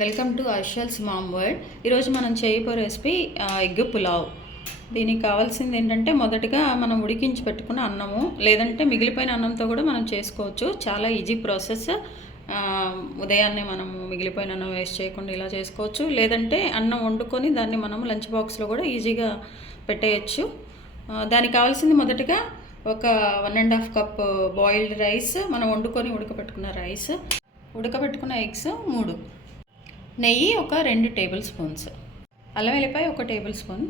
Welcome to Arshal's mom world. ఈరోజు మనం చేయబో recipe egg pulao. దీనికి కావాల్సింది ఏంటంటే మొదటగా మనం ఉడికించి పెట్టుకున్న అన్నము, లేదంటే మిగిలిపోయిన అన్నంతో కూడా మనం చేసుకోవచ్చు. చాలా ఈజీ ప్రాసెస్. ఉదయాన్నే మనము మిగిలిపోయిన అన్నం వేస్ట్ చేయకుండా ఇలా చేసుకోవచ్చు, లేదంటే అన్నం వండుకొని దాన్ని మనం లంచ్ బాక్స్లో కూడా ఈజీగా పెట్టేయచ్చు. దానికి కావాల్సింది మొదటగా ఒక 1.5 కప్ బాయిల్డ్ రైస్, మనం వండుకొని ఉడకబెట్టుకున్న రైస్, ఉడకబెట్టుకున్న ఎగ్స్ 3, నెయ్యి ఒక 2 టేబుల్ స్పూన్స్, అల్లం వెల్లిపాయ 1 టేబుల్ స్పూన్,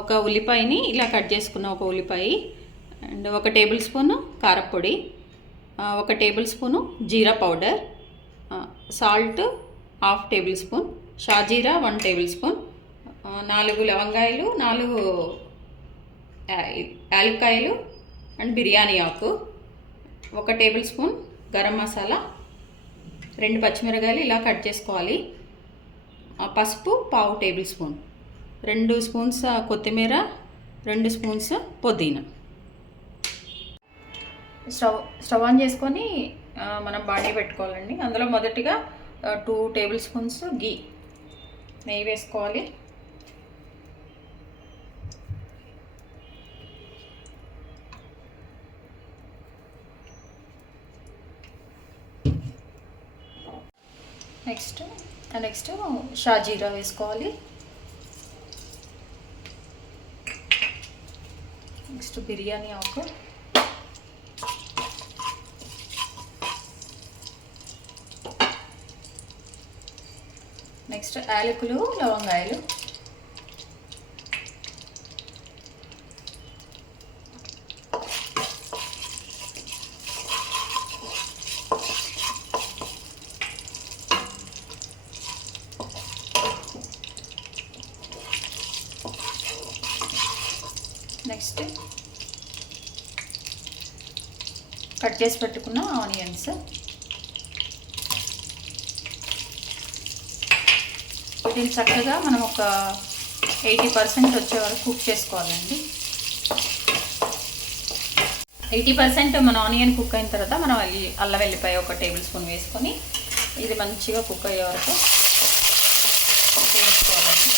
ఒక ఉల్లిపాయని ఇలా కట్ చేసుకున్న ఒక ఉల్లిపాయ, అండ్ 1 టేబుల్ స్పూన్ కారపొడి, 1 టేబుల్ స్పూను జీరా పౌడర్, సాల్ట్ 1/2 టేబుల్ స్పూన్, షాజీరా 1 టేబుల్ స్పూన్, 4 లవంగాయలు, 4 యాలక్కాయలు అండ్ బిర్యానీ ఆకు, 1 టేబుల్ స్పూన్ గరం మసాలా, 2 పచ్చిమిరకాయలు ఇలా కట్ చేసుకోవాలి, పసుపు 1/2 టేబుల్ స్పూన్, 2 స్పూన్స్ కొత్తిమీర, 2 స్పూన్స్ పుదీనా. స్టవ్ ఆన్ చేసుకొని మనం బాండీ పెట్టుకోవాలండి. అందులో మొదటిగా 2 టేబుల్ స్పూన్స్ నెయ్యి వేసుకోవాలి. నెక్స్ట్ షాజీరా వేసుకోవాలి. నెక్స్ట్ బిర్యానీ ఆకు, నెక్స్ట్ యాలకులు, లవంగాయలు, నెక్స్ట్ కట్ చేసి పెట్టుకున్న ఆనియన్స్, వీటిని చక్కగా మనం ఒక 80% వచ్చే వరకు కుక్ చేసుకోవాలండి. 80% మన ఆనియన్ కుక్ అయిన తర్వాత మనం అల్లం వెల్లిపాయ 1 టేబుల్ స్పూన్ వేసుకొని ఇది మంచిగా కుక్ అయ్యే వరకు వేసుకోవాలండి.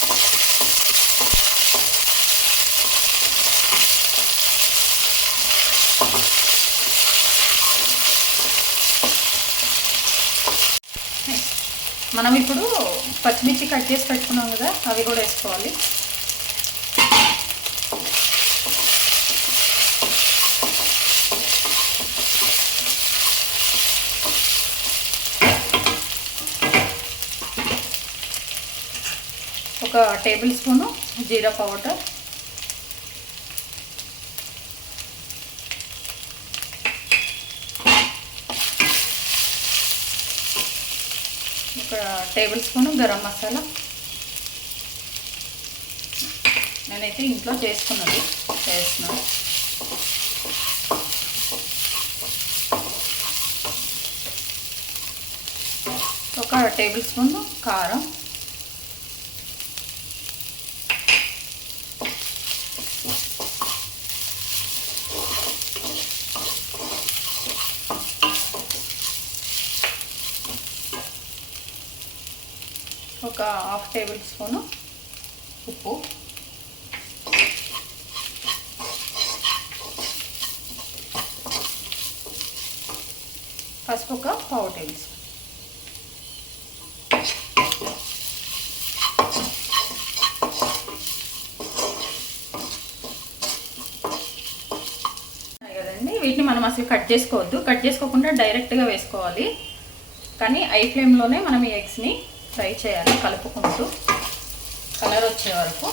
మనం ఇప్పుడు పచ్చిమిర్చి కట్ చేసి పెట్టుకున్నాం కదా, అవి కూడా వేసుకోవాలి. ఒక టేబుల్ స్పూను జీరా పౌడర్, ఒక టేబుల్ స్పూను గరం మసాలా, నేనైతే ఇంట్లో చేస్తున్నాను. ఒక టేబుల్ స్పూను కారం, ఒక 1/2 టేబుల్ స్పూను ఉప్పు, పసుపు ఒక 1/2 టేబుల్ స్పూన్. కదండి, వీటిని మనం అసలు కట్ చేసుకోవద్దు. కట్ చేసుకోకుండా డైరెక్ట్గా వేసుకోవాలి. కానీ ఐ ఫ్లేమ్లోనే మనం ఈ ఎగ్స్ని ఫ్రై చేయాలి, కలుపుకుంటూ కలర్ వచ్చే వరకు.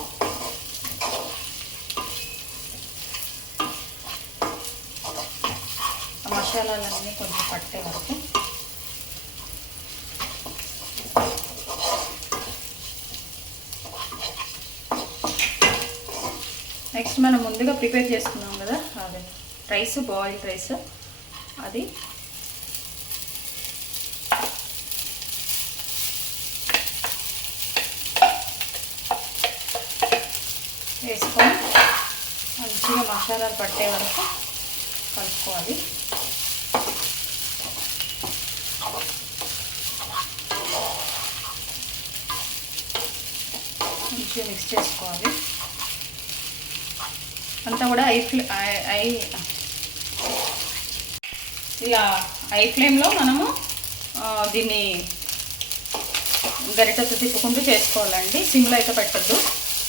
మసాలాలన్నీ కొంచెం పట్టే వరకు. నెక్స్ట్ మనం ముందుగా ప్రిపేర్ చేసుకున్నాం కదా, అదే రైస్, బాయిల్డ్ రైస్, అది వేసుకొని మంచిగా మసాలాలు పట్టే వరకు కలుపుకోవాలి. మంచిగా మిక్స్ చేసుకోవాలి. అంతా కూడా ఇలా ఐ ఫ్లేమ్లో మనము దీన్ని గరిటెతో తిప్పుకుంటూ చేసుకోవాలండి. సిమ్లో అయితే పెట్టద్దు.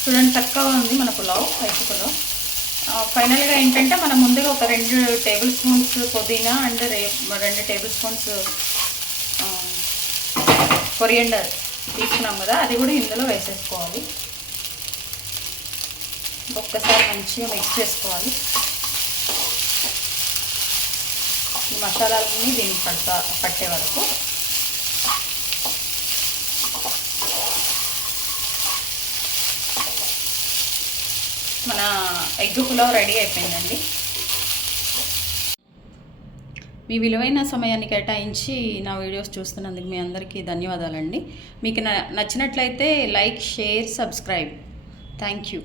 చూడండి చక్కగా ఉంది మన పులావ్, ఎగ్ పులావ్. ఫైనల్గా ఏంటంటే మనం ముందుగా ఒక 2 టేబుల్ స్పూన్స్ పుదీనా అండ్ 2 టేబుల్ స్పూన్స్ కొరియండర్ తీసుకున్నాం కదా, అది కూడా ఇందులో వేసేసుకోవాలి. ఒక్కసారి మంచిగా మిక్స్ చేసుకోవాలి. ఈ మసాలాలన్నీ దీనికి పట్టే వరకు. మన ఎగ్ పులావ్ రెడీ అయిపోయిందండి. మీ విలువైన సమయాన్ని కేటాయించి నా వీడియోస్ చూస్తున్నందుకు మీ అందరికీ ధన్యవాదాలండి. మీకు నచ్చినట్లయితే like, share, subscribe. Thank you.